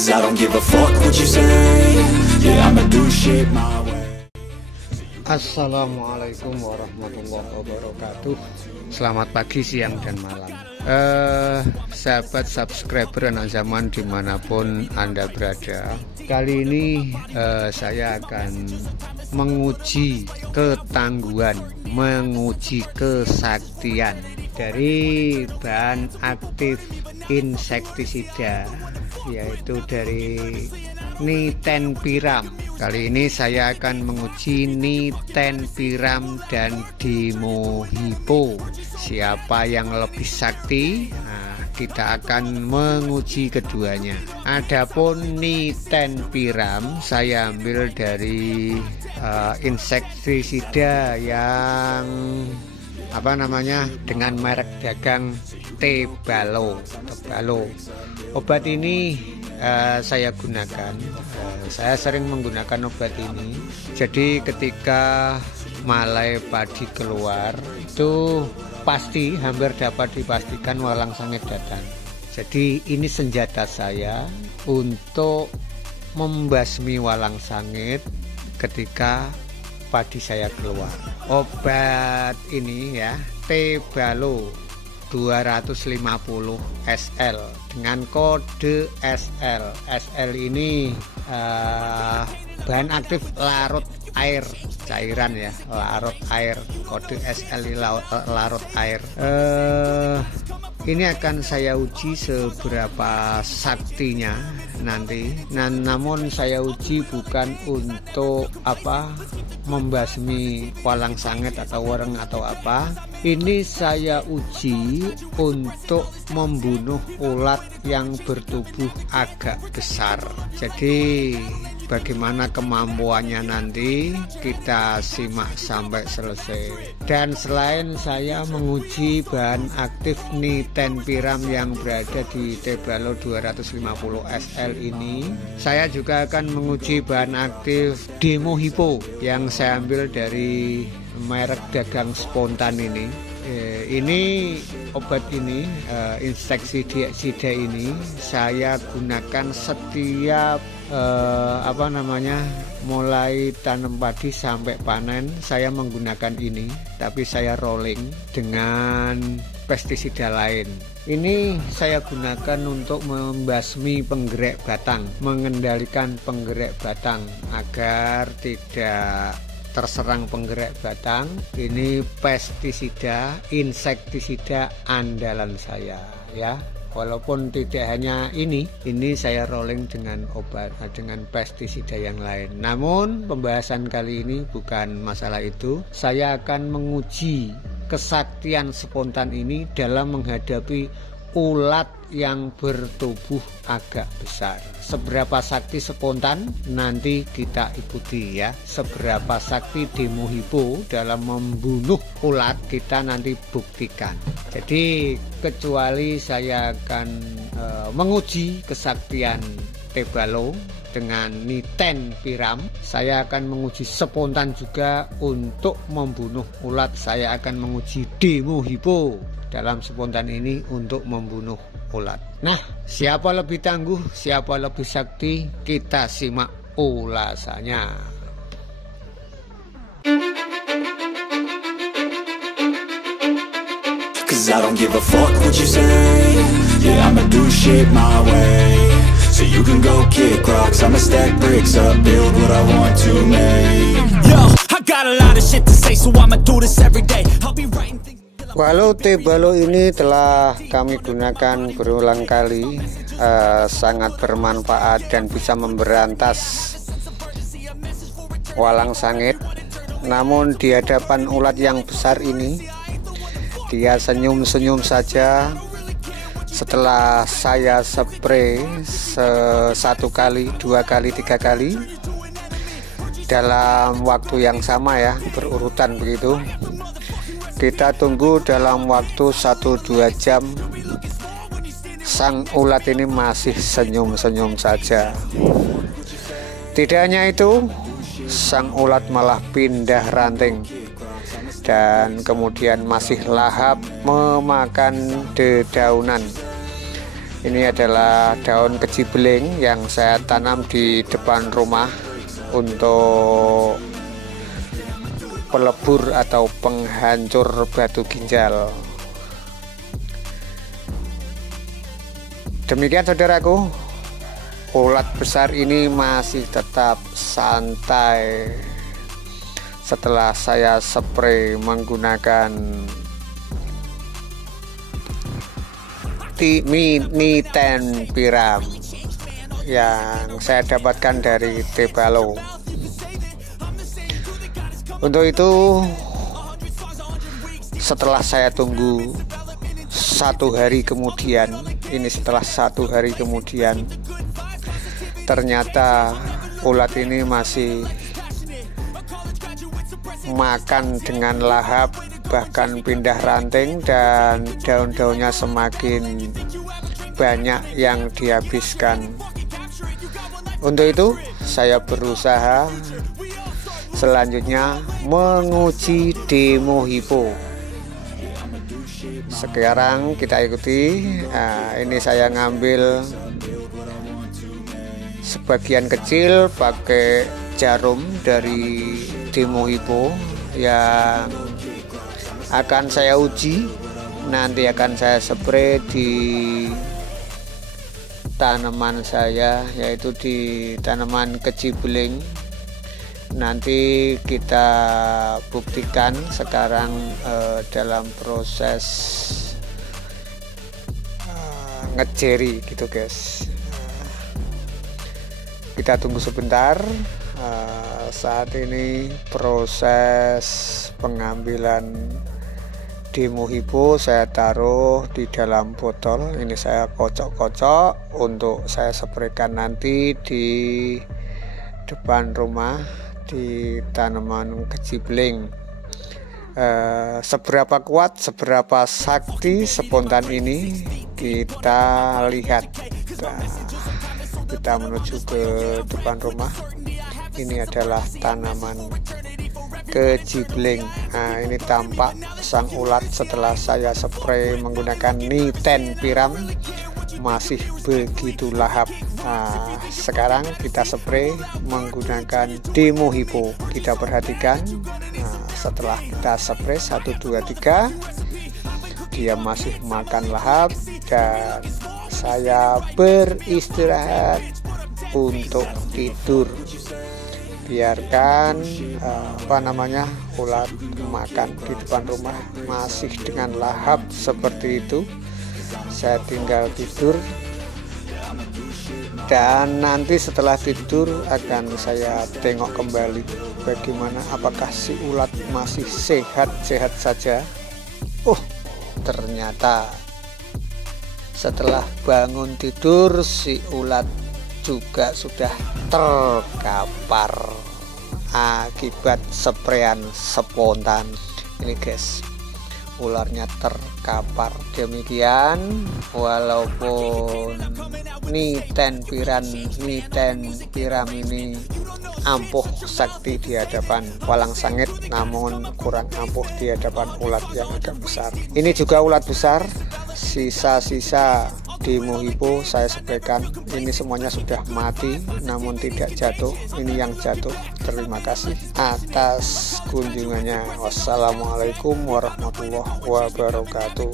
'Cause I don't give a fuck what you say. Yeah, I'ma do shit my way. Assalamualaikum warahmatullahi wabarakatuh. Selamat pagi, siang, dan malam. Sahabat subscriber anak zaman dimanapun Anda berada. Kali ini saya akan menguji ketangguhan, menguji kesaktian dari bahan aktif insektisida, yaitu dari nitenpiram. Kali ini saya akan menguji nitenpiram dan dimohipo. Siapa yang lebih sakti? Nah, kita akan menguji keduanya. Adapun nitenpiram saya ambil dari insektisida yang dengan merek dagang Tebalo. Obat ini saya gunakan, saya sering menggunakan obat ini. Jadi ketika malai padi keluar itu pasti hampir dapat dipastikan walang sangit datang. Jadi ini senjata saya untuk membasmi walang sangit ketika padi saya keluar. Obat ini ya, Tebalo 250 SL dengan kode SL. SL ini bahan aktif larut air, cairan ya, larut air. Kode SL ini larut air. Ini akan saya uji seberapa saktinya nanti. Namun saya uji bukan untuk membasmi walang sangit atau wereng atau apa. Ini saya uji untuk membunuh ulat yang bertubuh agak besar. Jadi bagaimana kemampuannya nanti kita simak sampai selesai. Dan selain saya menguji bahan aktif nitenpiram yang berada di Tebalo 250 SL ini, saya juga akan menguji bahan aktif dimohipo yang saya ambil dari merek dagang spontan ini. Ini obat ini, insektisida ini saya gunakan setiap mulai tanam padi sampai panen. Saya menggunakan ini, tapi saya rolling dengan pestisida lain. Ini saya gunakan untuk membasmi penggerak batang, mengendalikan penggerak batang agar tidak terserang penggerak batang. Ini pestisida, insektisida andalan saya ya. Walaupun tidak hanya ini saya rolling dengan obat, dengan pestisida yang lain. Namun pembahasan kali ini bukan masalah itu. Saya akan menguji kesaktian spontan ini dalam menghadapi ulat yang bertubuh agak besar. Seberapa sakti spontan nanti kita ikuti ya. Seberapa sakti dimohipo dalam membunuh ulat kita nanti buktikan. Jadi kecuali saya akan menguji kesaktian Tebalo dengan nitenpiram, saya akan menguji spontan juga untuk membunuh ulat. Saya akan menguji dimohipo dalam spontan ini untuk membunuh ulat. Nah, siapa lebih tangguh, siapa lebih sakti, kita simak ulasannya. Cause I don't give a fuck what you say. Yeah, I'ma do shit my way. So you can go kick rocks, I'ma stack bricks up, build what I want to make. Yo, I got a lot of shit to say, so I'ma do this every day. I'll be writing things. Walau Tebalo ini telah kami gunakan berulang kali, sangat bermanfaat dan bisa memberantas walang sangit. Namun di hadapan ulat yang besar ini, dia senyum-senyum saja. Setelah saya spray 1 kali, 2 kali, 3 kali dalam waktu yang sama ya, berurutan begitu. Kita tunggu dalam waktu 1-2 jam, sang ulat ini masih senyum-senyum saja. Tidak hanya itu, sang ulat malah pindah ranting dan kemudian masih lahap memakan dedaunan. Ini adalah daun kejibeling yang saya tanam di depan rumah untuk pelebur atau penghancur batu ginjal. Demikian saudaraku, ulat besar ini masih tetap santai setelah saya spray menggunakan Niten Piram yang saya dapatkan dari Tebalo. Untuk itu, setelah saya tunggu 1 hari kemudian, setelah 1 hari kemudian, ternyata ulat ini masih makan dengan lahap, bahkan pindah ranting, dan daun-daunnya semakin banyak yang dihabiskan. Untuk itu saya berusaha selanjutnya menguji demo hipo. Sekarang kita ikuti. Ini saya ngambil sebagian kecil pakai jarum dari demo hipo yang akan saya uji, nanti akan saya spray di tanaman saya, yaitu di tanaman kejibeling. Nanti kita buktikan sekarang dalam proses ngejeri gitu guys. Kita tunggu sebentar. Saat ini proses pengambilan demo hipo saya taruh di dalam botol. Ini saya kocok-kocok untuk saya spraykan nanti di depan rumah di tanaman kejibeling. Seberapa kuat, seberapa sakti spontan ini kita lihat. Kita menuju ke depan rumah. Ini adalah tanaman kejibeling. Ini tampak sang ulat setelah saya spray menggunakan Niten Piram masih begitu lahap. Sekarang kita spray menggunakan demo hipo. Kita perhatikan, setelah kita spray 1, 2, 3, dia masih makan lahap, dan saya beristirahat untuk tidur. Biarkan ulat makan di depan rumah masih dengan lahap seperti itu. Saya tinggal tidur, dan nanti setelah tidur akan saya tengok kembali bagaimana, apakah si ulat masih sehat-sehat saja. Ternyata setelah bangun tidur si ulat juga sudah terkapar akibat sprayan spontan ini guys. Ularnya terkapar. Demikian, walaupun Niten Piram ini ampuh sakti di hadapan walang sangit, namun kurang ampuh di hadapan ulat yang agak besar. Ini juga ulat besar. Sisa-sisa demo hipo saya spraykan. Ini semuanya sudah mati namun tidak jatuh. Ini yang jatuh. Terima kasih atas kunjungannya. Wassalamualaikum warahmatullahi wabarakatuh.